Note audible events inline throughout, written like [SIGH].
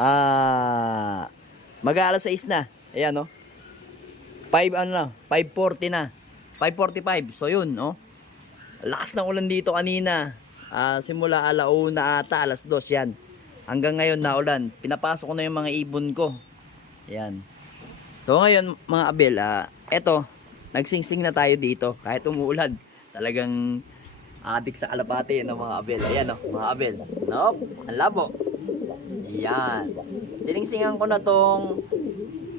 Ah, mag-aalas 6 na. Ayan, no? 5 ano na, 5:40 na. 5:45. So yun, no? Lakas ng ulan dito kanina. Ah, simula alauna ata, alas 2 yan. Hanggang ngayon na ulan. Pinapasok ko na yung mga ibon ko. Ayan. So ngayon, mga abel, ah, eto, nagsingsing na tayo dito. Kahit umuulan, talagang adik sa kalapati ng mga abel. Ayan, no, mga abel. Nope, ang labo. Ayan. Siningsingan ko na tong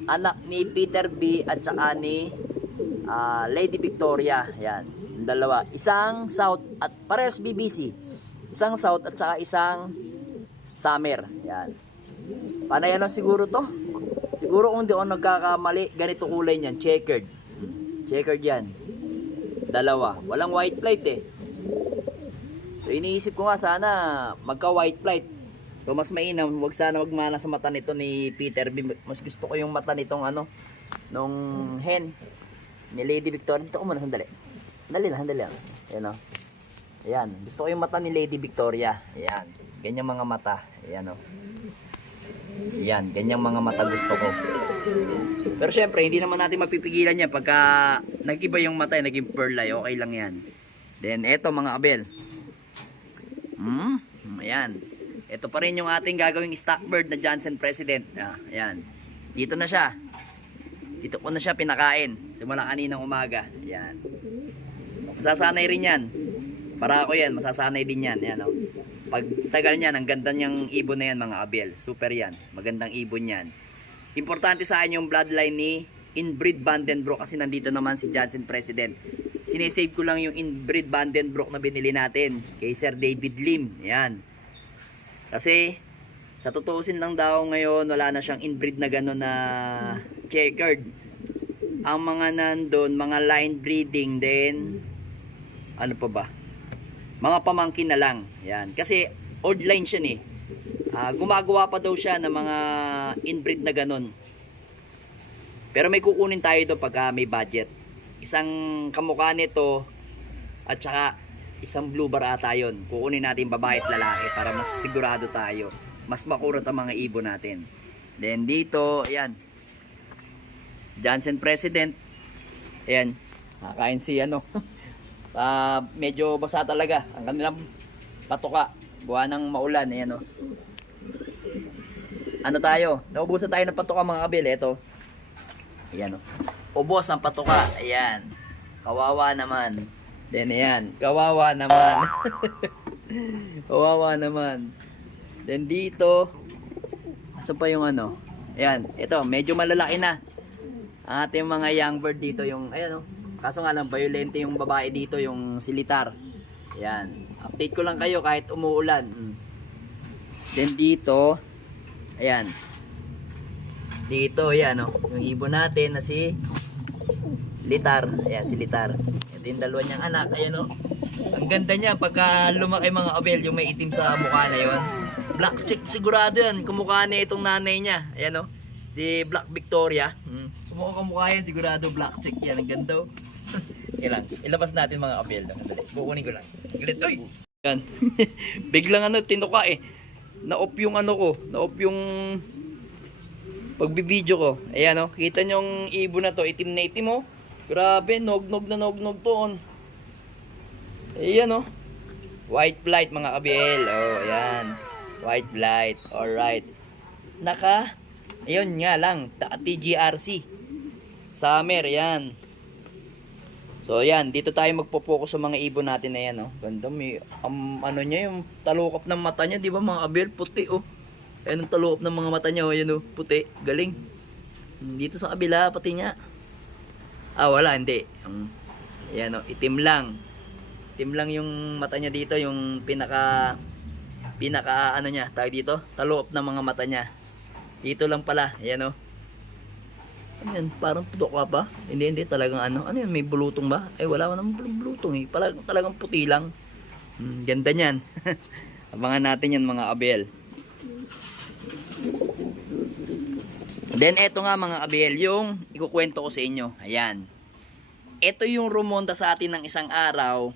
anak ni Peter B at saka ni ah, Lady Victoria. Yung dalawa. Isang South at parehas BBC. Isang South at saka isang Summer. Ayan. Panay ano siguro to? Siguro kung di ako nagkakamali, ganito kulay niyan. Checkered. Checkered yan. Dalawa. Walang white plate eh. So iniisip ko nga sana magka white plate. So mas mainam, wag sana magmana sa mata nito ni Peter B. Mas gusto ko yung mata nitong ano, nung hen ni Lady Victoria. Dito ko muna sandali. Sandali lang, sandali lang. Ayan o. Ayan. Gusto ko yung mata ni Lady Victoria. Ayan. Ganyan mga mata. Ayan o. Ayan. Ganyan mga mata gusto ko. Pero syempre, hindi naman natin mapipigilan yan pagka nag-iba yung mata, naging pearl eye, okay lang yan. Then, eto mga abel. Hmm, ayan. Ito pa rin yung ating gagawing stock bird na Johnson President. Ah. Dito na siya. Dito ko na siya pinakain. Simula kaninang umaga. Ayan. Masasanay rin yan. Para ako yan, masasanay din yan. Ayan, oh. Pag tagal niyan, ang ganda niyang ibon na yan mga abel. Super yan. Magandang ibon yan. Importante sa akin yung bloodline ni Inbreed Vandenbroek kasi nandito naman si Johnson President. Sinesave ko lang yung Inbreed Vandenbroek na binili natin kay Sir David Lim. Yan. Kasi sa tutuusin lang daw ngayon wala na siyang inbreed na gano'n na checkered. Ang mga nandun, mga line breeding din ano pa ba? Mga pamangkin na lang. Yan. Kasi old line siya eh. Ah, gumagawa pa daw siya ng mga inbreed na ganun. Pero may kukunin tayo doon pagka may budget. Isang kamukha nito at saka isang blue bar ata yun. Kukunin natin babae at lalaki para mas sigurado tayo. Mas makurot ang mga ibon natin. Then dito, ayan. Johnson President. Ayan. Kakain si ano. [LAUGHS] Ah, medyo basa talaga ang kanilang patuka. Buwan ng maulan. Ayan oh ano tayo, naubusan tayo ng patuka mga kabil, ito. Ayan o. Ubos ang patuka, ayan. Kawawa naman. Then ayan, kawawa naman. [LAUGHS] kawawa naman. Then dito, asan pa yung ano? Ayan, ito, medyo malalaki na. Ang ating mga young bird dito, yung, ayan o. Kaso nga lang, violente yung babae dito, yung silitar. Ayan. Update ko lang kayo kahit umuulan. Mm. Then dito, Ayan. Dito, ayan o. Yung ibon natin na si Litar. Ayan, si Litar. Ito yung dalawa niyang anak. Ayan o. Ang ganda niya pagka lumaki mga abel, yung may itim sa mukha na yon. Black chick sigurado yan. Kumukha na itong nanay niya. Ayan o. Si Black Victoria. Hmm. Sumukhang kamukha yan. Sigurado black chick yan. Ang ganda [LAUGHS] o. Ilan. Ilabas natin mga abel. Sandali. Ko lang. Galit. Uy! Yan. [LAUGHS] Biglang ano, tinuka eh na-off yung ano ko, na-off yung pagbibideo ko. Ayan oh, kita nyo yung ibon na to, itim na itim oh. Grabe, nog-nog na nog-nog to. Ayan oh. White flight mga kabiel. Oh, ayan. White flight. Alright. Naka, ayun nga lang, TGRC. Summer, yan. So yan, dito tayo magpo-focus sa mga ibon natin na yan, oh. Ganda may um, ano niya yung talukap ng mata niya, 'di ba mga abel puti oh. Ayan ang talukap ng mga mata niya, oh, yan oh, puti, galing. Dito sa kabila pati niya. Ah, wala hindi. Um, yan oh, itim lang. Itim lang yung mata niya dito, yung pinaka pinaka ano niya, tawag dito, talukap ng mga mata niya. Dito lang pala, yan oh. Ano yan? Parang putok ka pa? Hindi, hindi. Talagang ano? Ano yan? May bulutong ba? Ay, wala naman bulutong eh. Talagang, talagang puti lang. Hmm, ganda niyan. [LAUGHS] Abangan natin yan mga abel. Then, eto nga mga abel, yung ikukwento ko sa inyo. Ayan. Ito yung rumonda sa atin ng isang araw.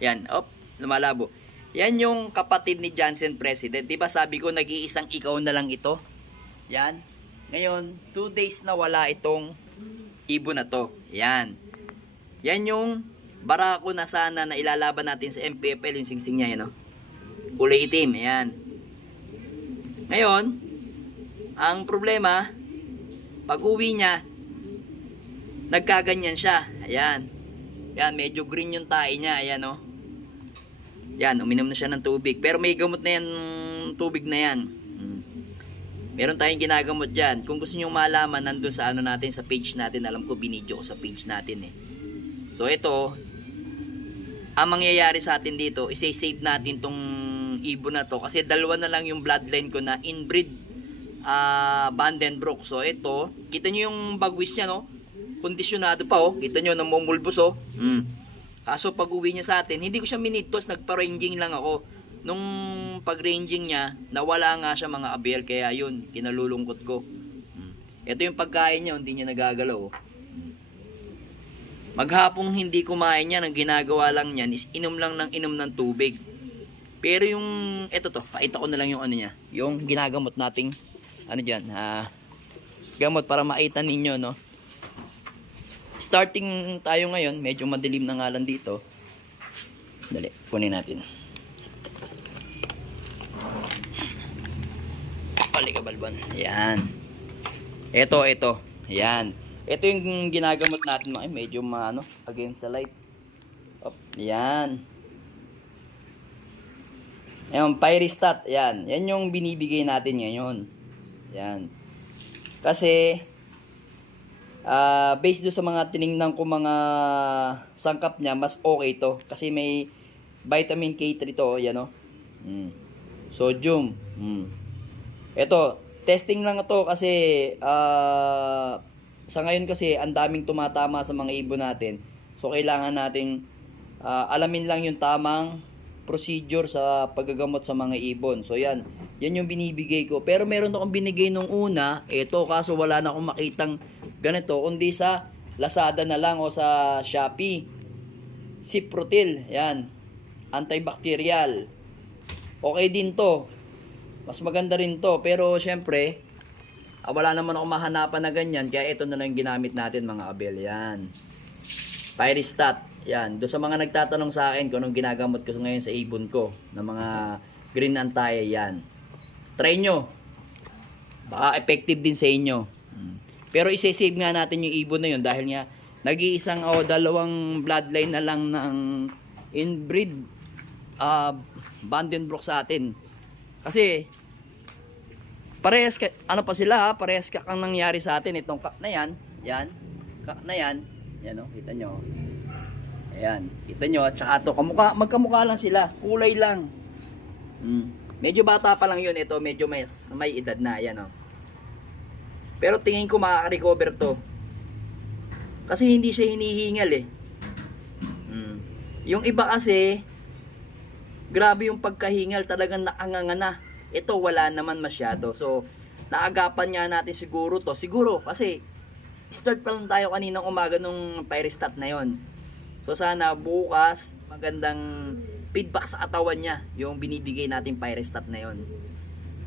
Yan. Op, lumalabo. Yan yung kapatid ni Johnson President. Di ba sabi ko nag-iisang ikaw na lang ito? Yan. Ngayon, two days na wala itong ibon na to. Yan. Yan yung barako na sana na ilalaban natin sa MPFL yung singsing niya. Yan, oh. Kulay itim. Ayan. Ngayon, ang problema, pag uwi niya, nagkaganyan siya. Ayan. Yan, medyo green yung tae niya. Ayan, oh. Yan, uminom na siya ng tubig. Pero may gamot na yan, tubig na yan. Mm. Meron tayong ginagamot dyan. Kung gusto nyo malaman, nandun sa ano natin, sa page natin. Alam ko, binidyo ko sa page natin eh. So, ito, ang mangyayari sa atin dito, isa-save natin tong ibon na to. Kasi dalawa na lang yung bloodline ko na inbreed uh, Vandenbroek. So, ito, kita nyo yung bagwis niya, no? Kondisyonado pa, oh. Kita nyo, namumulbos, oh. Mm. Kaso pag uwi niya sa atin, hindi ko siya minitos, nagpa-ranging lang ako. Nung pag-ranging niya, nawala nga siya mga abel, kaya yun, kinalulungkot ko. Mm. Ito yung pagkain niya, hindi niya nagagalaw. oh. Maghapong hindi kumain niya, ang ginagawa lang niyan is inom lang ng inom ng tubig. Pero yung, eto to, pakita ko na lang yung ano niya, yung ginagamot nating, ano dyan, ah, gamot para makita ninyo, no? Starting tayo ngayon, medyo madilim na nga lang dito. Dali, kunin natin. Palika balban. Ayan. Ito, ito. Ayan. Ito yung ginagamot natin. Ay, medyo maano, against the light. Op, ayan. Ayan, Pyristat. Ayan. Yan yung binibigay natin ngayon. Ayan. Kasi, Ah, based do sa mga tiningnan ko mga sangkap niya, mas okay to kasi may vitamin K3 to, yan oh. Mm. Sodium. Mm. Ito, testing lang to kasi ah, sa ngayon kasi ang daming tumatama sa mga ibon natin. So kailangan nating ah, alamin lang yung tamang procedure sa paggagamot sa mga ibon. So yan, yan yung binibigay ko. Pero meron akong binigay nung una, ito kaso wala na akong makitang ganito, kundi sa Lazada na lang o sa Shopee. Ciprotil, yan. Antibacterial. Okay din to. Mas maganda rin to. Pero syempre, ah, wala naman ako mahanapan na ganyan. Kaya ito na lang ginamit natin mga abel. Yan. Pyristat. Yan. Doon sa mga nagtatanong sa akin kung anong ginagamot ko ngayon sa ibon ko. ng mga green antaye. Yan. Try nyo. Baka effective din sa inyo. Pero isi-save nga natin yung ibon na yun dahil nga nag-iisang o dalawang bloodline na lang ng inbreed uh, Vandenbroek sa atin. Kasi parehas ka, ano pa sila ha, parehas ka kang nangyari sa atin itong cup na yan, yan, cup na yan, yan o, kita nyo. Ayan, kita nyo, at saka to, kamukha, magkamukha lang sila, kulay lang. Mm. Medyo bata pa lang yun, ito medyo may, may edad na, yan o. Pero tingin ko makaka-recover to. Kasi hindi siya hinihingal eh. Mm. Yung iba kasi, grabe yung pagkahingal, talagang naanganga na. Ito wala naman masyado. So, naagapan nga natin siguro to. Siguro, kasi start pa lang tayo kaninang umaga nung Pyristat na yon. So, sana bukas, magandang feedback sa katawan niya, yung binibigay natin Pyristat na yon.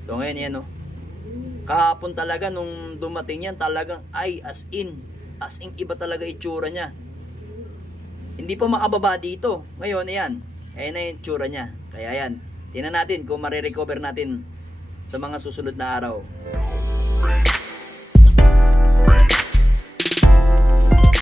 So, ngayon yan, no? kahapon talaga nung dumating yan talagang ay as in as in iba talaga itsura niya. Hindi pa makababa dito. Ngayon ayan. Ayan na yung itsura niya. Kaya yan tingnan natin kung marirecover natin sa mga susunod na araw